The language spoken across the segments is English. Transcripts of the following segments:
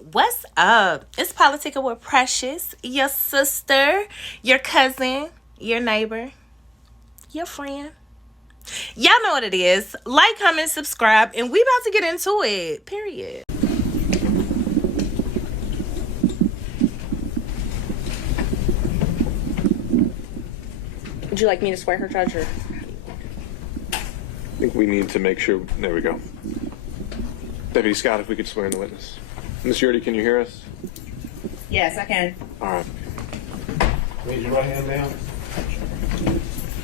What's up? It's Politica with Precious, your sister, your cousin, your neighbor, your friend. Y'all know what it is. Like, comment, subscribe, and we about to get into it. Period. Would you like me to swear her, Judge? Or? I think we need to make sure. There we go. Deputy Scott, if we could swear in the witness. Ms. Yurdy, can you hear us? Yes, I can. All right. Raise your right hand down.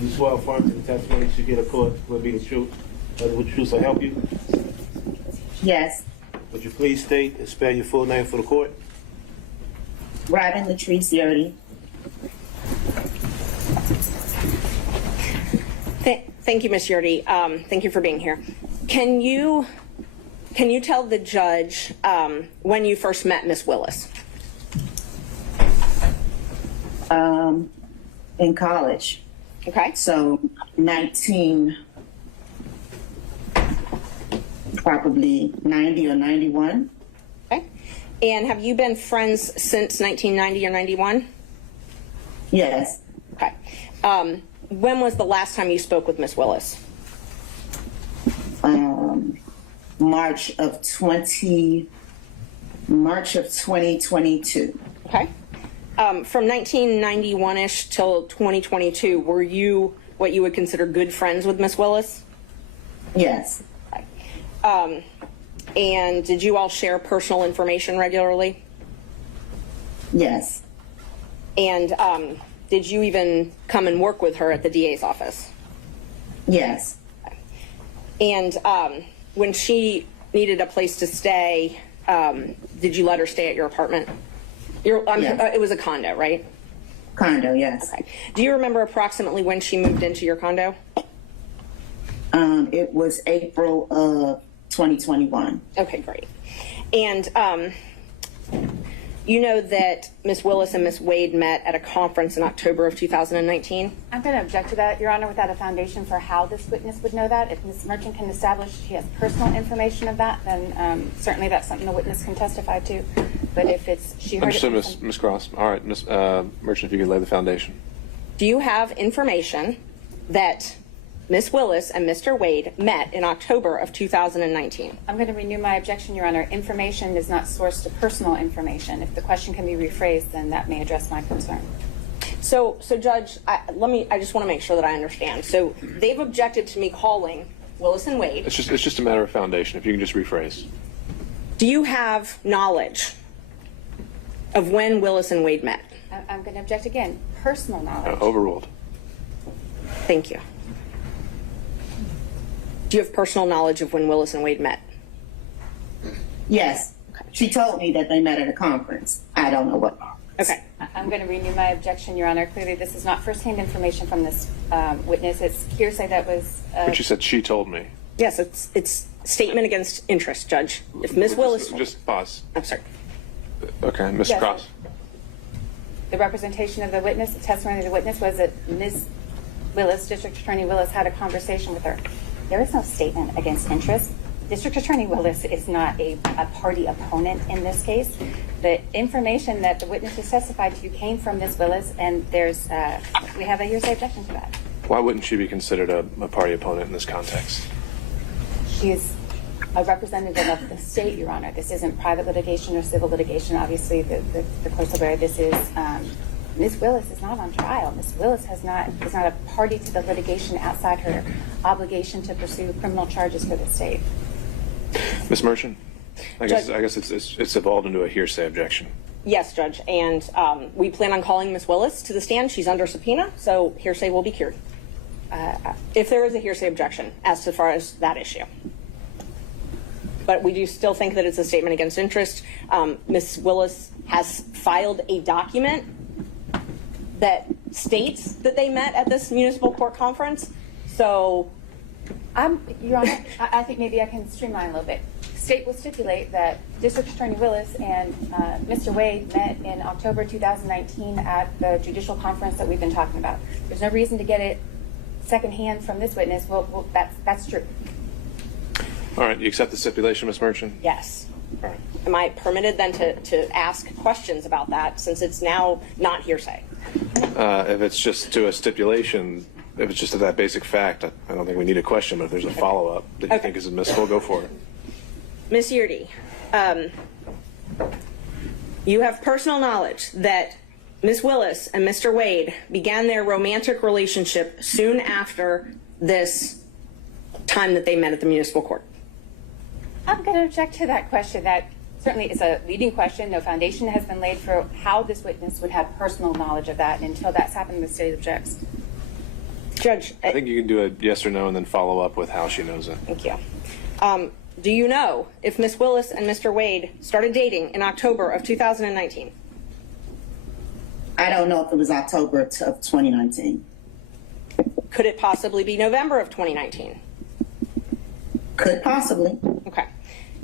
You swear affirm to the testimony that you give a court will be the truth. Whether the truth will help you. Yes. Would you please state and spell your full name for the court? Robin Latrice Yurdy. Thank you, Ms. Yurdy. Thank you for being here. Can you tell the judge when you first met Miss Willis? In college. Okay. So probably 90 or 91. Okay. And have you been friends since 1990 or 91? Yes. Okay. When was the last time you spoke with Miss Willis? March of 2022. Okay. From 1991-ish till 2022, were you what you would consider good friends with Miss Willis? Yes. Okay. And did you all share personal information regularly? Yes. And did you even come and work with her at the DA's office? Yes. And when she needed a place to stay, did you let her stay at your apartment? Yes. It was a condo, right? Condo, yes. Okay. Do you remember approximately when she moved into your condo? It was April of 2021. Okay, great. And you know that Ms. Willis and Ms. Wade met at a conference in October of 2019? I'm going to object to that, Your Honor, without a foundation for how this witness would know that. If Ms. Merchant can establish she has personal information of that, then certainly that's something the witness can testify to. But if it's she heard Understood, it Ms. Cross. All right, Ms. Merchant, if you could lay the foundation. Do you have information that Ms. Willis and Mr. Wade met in October of 2019? I'm going to renew my objection, Your Honor. Information is not sourced to personal information. If the question can be rephrased, then that may address my concern. So Judge, I just want to make sure that I understand. So they've objected to me calling Willis and Wade. It's just a matter of foundation. If you can just rephrase. Do you have knowledge of when Willis and Wade met? I'm going to object again. Personal knowledge. Overruled. Thank you. Do you have personal knowledge of when Willis and Wade met? Yes. She told me that they met at a conference. I don't know what. Okay. I'm going to renew my objection, Your Honor. Clearly, this is not firsthand information from this witness. It's hearsay that was... But you said she told me. Yes, it's statement against interest, Judge. If Ms. Willis... Just pause. I'm sorry. Okay, Ms. Yes. Cross. The representation of the witness, the testimony of the witness was that Ms. Willis, District Attorney Willis, had a conversation with her. There is no statement against interest. District Attorney Willis is not a party opponent in this case. The information that the witness has testified to came from Ms. Willis, and we have a hearsay objection to that. Why wouldn't she be considered a party opponent in this context? She is a representative of the state, Your Honor. This isn't private litigation or civil litigation. Obviously, the court's aware this is... Ms. Willis is not on trial. Ms. Willis is not a party to the litigation outside her obligation to pursue criminal charges for the state. Ms. Merchant, I guess it's evolved into a hearsay objection. Yes, Judge. And we plan on calling Ms. Willis to the stand. She's under subpoena, so hearsay will be cured. If there is a hearsay objection as far as that issue. But we do still think that it's a statement against interest. Ms. Willis has filed a document that states that they met at this municipal court conference. So, Your Honor, I think maybe I can streamline a little bit. State will stipulate that District Attorney Willis and Mr. Wade met in October 2019 at the judicial conference that we've been talking about. There's no reason to get it secondhand from this witness. Well, that's true. All right, you accept the stipulation, Ms. Merchant? yes. Am I permitted then to ask questions about that since it's now not hearsay? If it's just to a stipulation, if it's just to that basic fact, I don't think we need a question, but if there's a follow-up that you Okay. think is admissible, go for it. Ms. Yurdi, you have personal knowledge that Ms. Willis and Mr. Wade began their romantic relationship soon after this time that they met at the municipal court. I'm going to object to that question. That certainly is a leading question. No foundation has been laid for how this witness would have personal knowledge of that. And until that's happened, the state objects. Judge, I think you can do a yes or no and then follow up with how she knows it. thank you. Do you know if Ms. Willis and Mr. Wade started dating in October of 2019? I don't know if it was October of 2019. Could it possibly be November of 2019? Could possibly. Okay.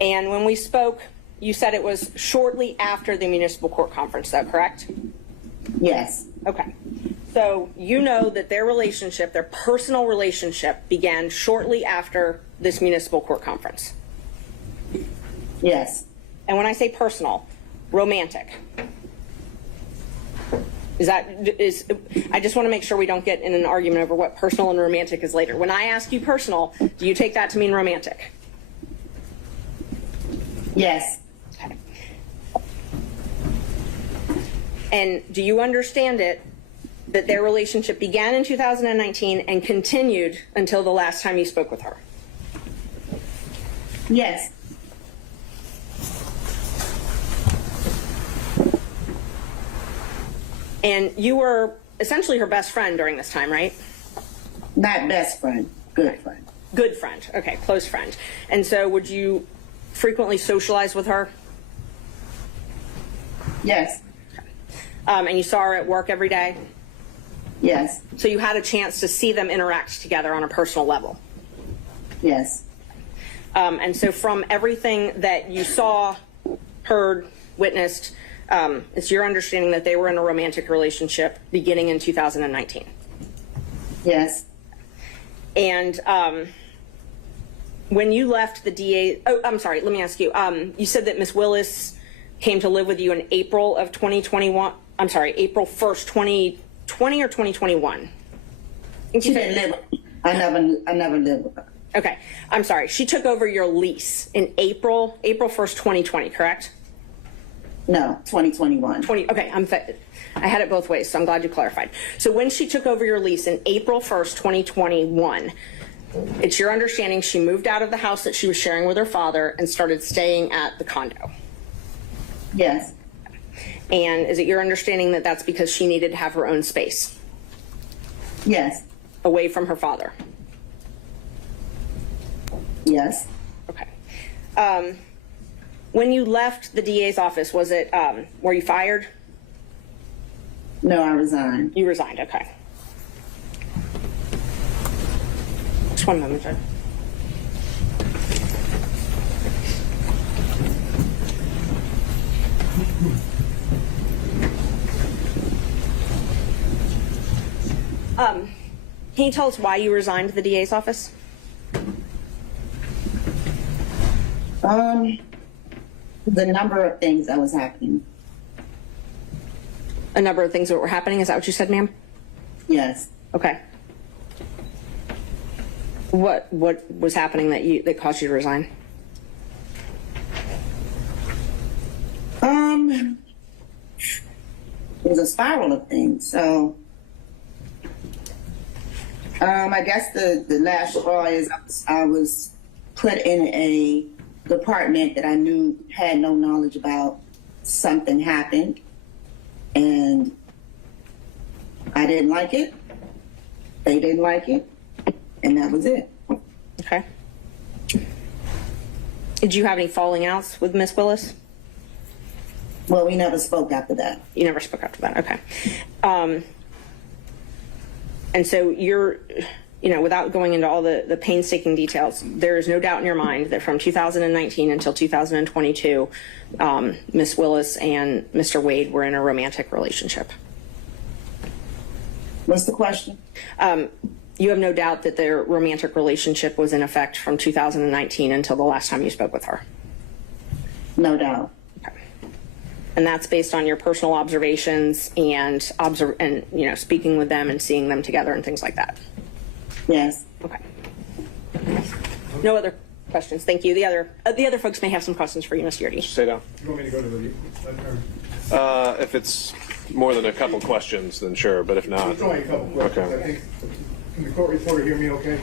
And when we spoke, you said it was shortly after the municipal court conference, though, correct? Yes. Okay. So you know that their relationship, their personal relationship, began shortly after this municipal court conference. Yes. And when I say personal, romantic. I just want to make sure we don't get in an argument over what personal and romantic is later. When I ask you personal, do you take that to mean romantic? Yes. Okay. And do you understand it that their relationship began in 2019 and continued until the last time you spoke with her? Yes. And you were essentially her best friend during this time, right? Not best friend. Good friend. Good friend. Okay, close friend. And so would you frequently socialize with her? Yes. And you saw her at work every day? Yes. So you had a chance to see them interact together on a personal level? Yes. And so from everything that you saw, heard, witnessed, it's your understanding that they were in a romantic relationship beginning in 2019? Yes. And when you left the DA, I'm sorry, let me ask you, you said that Ms. Willis came to live with you in April of 2021, I'm sorry, April 1st, 2020 or 2021? She didn't live with me. I never lived with her. Okay, I'm sorry. She took over your lease in April 1st, 2020, correct? No, 2021. Okay, I had it both ways, so I'm glad you clarified. So when she took over your lease in April 1st, 2021, it's your understanding she moved out of the house that she was sharing with her father and started staying at the condo? Yes. And is it your understanding that that's because she needed to have her own space Yes. away from her father? Yes. Okay. When you left the DA's office, was it, were you fired? No, I resigned. You resigned, okay. Just one moment, Judge. Can you tell us why you resigned the DA's office? The number of things that was happening. A number of things that were happening, is that what you said, ma'am? Yes. Okay. What was happening that caused you to resign? It was a spiral of things. So, I guess the last straw is I was put in a department that I knew had no knowledge about. Something happened, and I didn't like it. They didn't like it, and that was it. Okay. Did you have any falling outs with Miss Willis? Well, we never spoke after that. You never spoke after that, okay. And so without going into all the painstaking details, there is no doubt in your mind that from 2019 until 2022, Miss Willis and Mr. Wade were in a romantic relationship. What's the question? You have no doubt that their romantic relationship was in effect from 2019 until the last time you spoke with her. No doubt. And that's based on your personal observations and speaking with them and seeing them together and things like that. Yes. Okay. No other questions. Thank you. The other folks may have some questions for you, Mr. Yurdi. Stay down. You want me to go to the, If it's more than a couple questions, then sure, but if not. it's only a couple questions. Okay. I think, can the court reporter hear me okay?